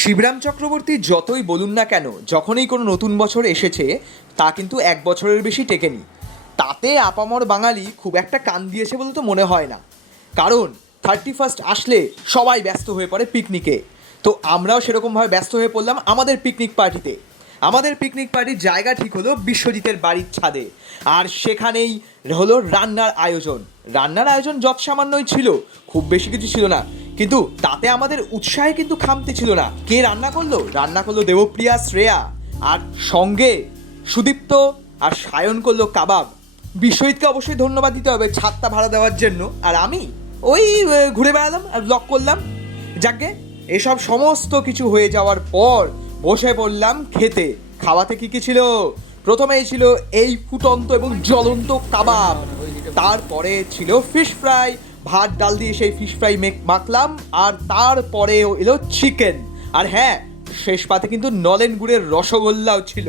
শিবরাম চক্রবর্তী যতই বলুন না কেন, যখনই কোনো নতুন বছর এসেছে তা কিন্তু এক বছরের বেশি টেকেনি। তাতে আপামর বাঙালি খুব একটা কান দিয়েছে বলে তো মনে হয় না। কারণ 31 আসলে সবাই ব্যস্ত হয়ে পড়ে পিকনিকে। তো আমরাও সেরকমভাবে ব্যস্ত হয়ে পড়লাম আমাদের পিকনিক পার্টিতে। আমাদের পিকনিক পার্টির জায়গা ঠিক হলো বিশ্বজিতের বাড়ির ছাদে। আর সেখানেই হলো রান্নার আয়োজন যৎসামান্যই ছিল, খুব বেশি কিছু ছিল না। কিন্তু তাতে আমাদের উৎসাহে কিন্তু খামতি ছিল না। কে রান্না করলো দেবপ্রিয়া, শ্রেয়া, আর সঙ্গে সুদীপ্ত আর সায়ন করলো কাবাব। বিশ্বজিৎকে অবশ্যই ধন্যবাদ দিতে হবে ছাদটা ভাড়া দেওয়ার জন্য। আর আমি ওই ঘুরে বেড়ালাম আর ব্লগ করলাম। যাকে এসব সমস্ত কিছু হয়ে যাওয়ার পর বসে পড়লাম খেতে। খাওয়াতে কি কি ছিল? প্রথমেই ছিল এই ফুটন্ত এবং জ্বলন্ত কাবাব, তারপরে ছিল ফিশ ফ্রাই, ভাত ডাল দিয়ে সেই ফিশ ফ্রাই মাখলাম, আর তারপরে এলো চিকেন। আর হ্যাঁ, শেষ পাতে কিন্তু নলেন গুড়ের রসগোল্লাও ছিল।